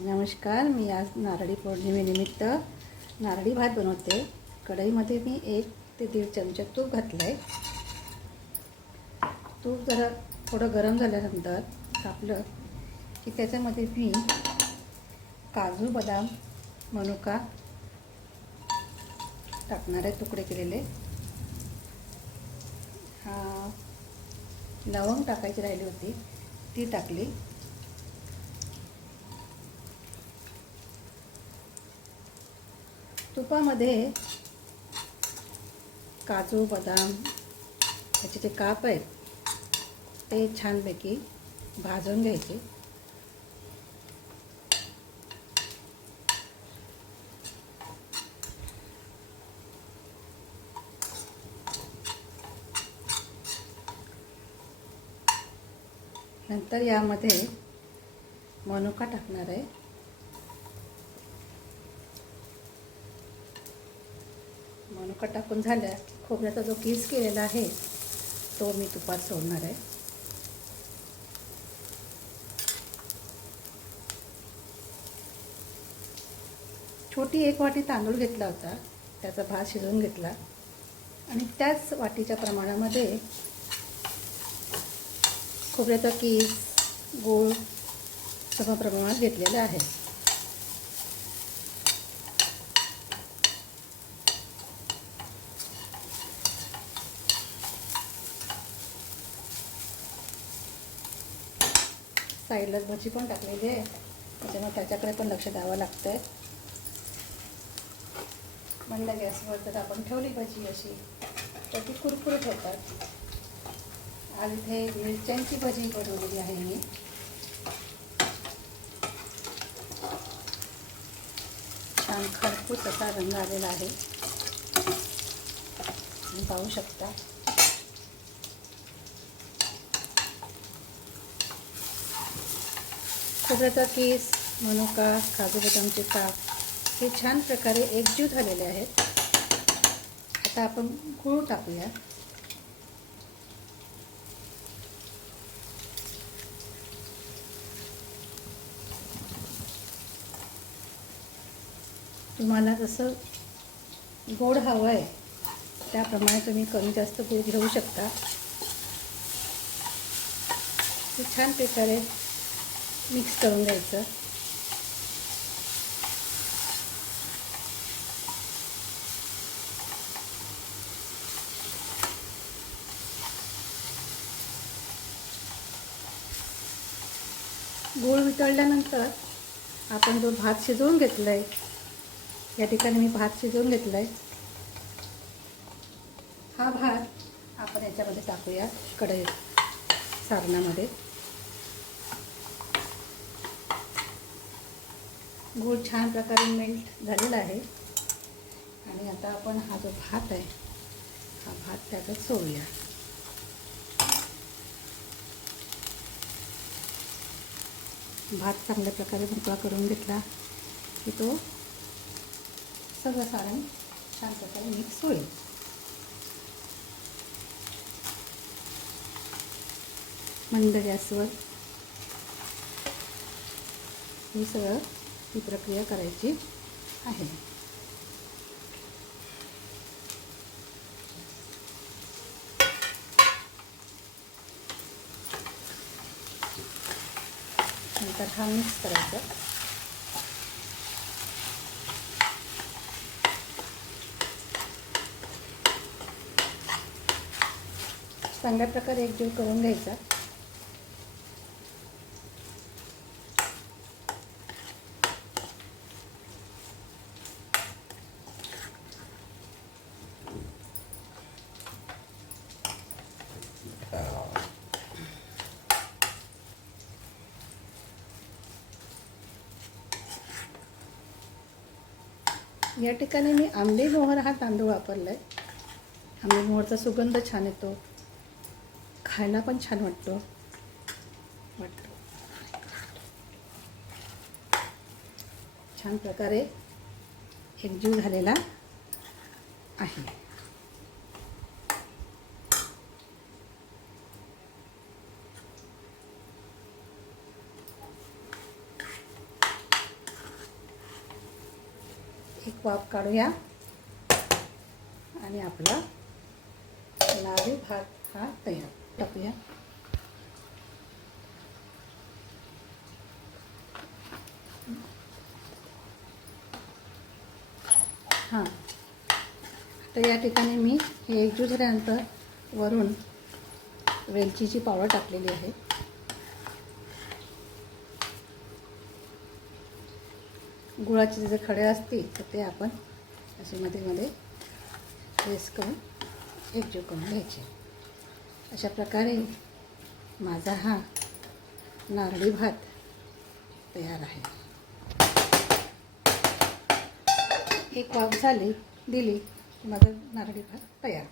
नमस्कार. मी आज नारळी पौर्णिमेनिमित्त नारळी भात बनवते. कढईमध्ये मी 1 ते 1.5 चमचा तूप घातलं आहे. तूप जरा थोडं गरम झाल्यानंतर तापलं की त्याच्यामध्ये मी काजू, बदाम, मनुका टाकणार आहे, तुकडे केलेले. लवंग टाकायची राहिली होती, ती टाकली. तुपामध्ये काजू, बदाम याचे जे काप आहेत ते छानपैकी भाजून घ्यायचे. नंतर यामध्ये मनुका टाकणार आहे. मनुका टाकून झाल्या खोबऱ्याचा जो किस केलेला आहे तो मी तुपात सोडणार आहे. छोटी 1 वाटी तांदूळ घेतला होता, त्याचा भात शिजवून घेतला आणि त्याच वाटीच्या प्रमाणामध्ये खोबऱ्याचा किस, गूळ समप्रमाणात घेतलेला आहे. साईडला भजी पण टाकलेली आहे, त्याच्यामुळे त्याच्याकडे पण लक्ष द्यावं लागतं आहे. मंद गॅसवर जर आपण ठेवली भजी अशी तर ती कुरकुरीत होतात. आज इथे मिरच्यांची भजी बनवलेली आहे मी. छान खरपूस असा रंग आलेला आहे, तुम्ही पाहू शकता. खोबऱ्याचा किस, मनुका, काजू बदामचे काप हे छान प्रकारे एकजीव झालेले आहेत. आता आपण गूळ टाकूया. तुम्हाला जसं गोड हवं आहे त्याप्रमाणे तुम्ही कमी जास्त गूळ घेऊ शकता. हे छान प्रकारे मिक्स करून घ्यायचं. गूळ वितळल्यानंतर आपण जो भात शिजवून घेतला आहे, या ठिकाणी मी भात शिजवून घेतला आहे. हा भात आपण याच्यामध्ये टाकूया कढईत सारणामध्ये. गूळ छान प्रकारे मेल्ट झालेला आहे आणि आता आपण हा जो भात आहे हा भात त्याच्यात सोडूया. भात चांगल्या प्रकारे मोकळा करून घेतला की तो सगळं सारण छान प्रकारे मिक्स होईल. मंद गॅसवर ही सगळं ही प्रक्रिया करायची आहे. नंतर हा मिक्स करायचा. चांगल्या प्रकारे एकजीव करून घ्यायचा. या ठिकाणी मी आंबे मोहर हा तांदूळ वापरला आहे. आंबे मोहरचा सुगंध छान येतो, खायला पण छान वाटतो. छान प्रकारे एकजीव झालेला आहे. वाफ काढूया आणि आपला नारळी भात हा तयार. टाकूया. हां, तर या ठिकाणी मी हे एकजीव झाल्यानंतर वरून वेलचीची पावडर टाकलेली आहे. गुळाचे जे खडे असतील तर ते आपण असे मध्ये मध्ये प्रेस करून एकजीव करून घ्यायचे. अशा प्रकारे माझा हा नारळी भात तयार आहे. एक वाफ दिली की माझा नारळी भात तयार.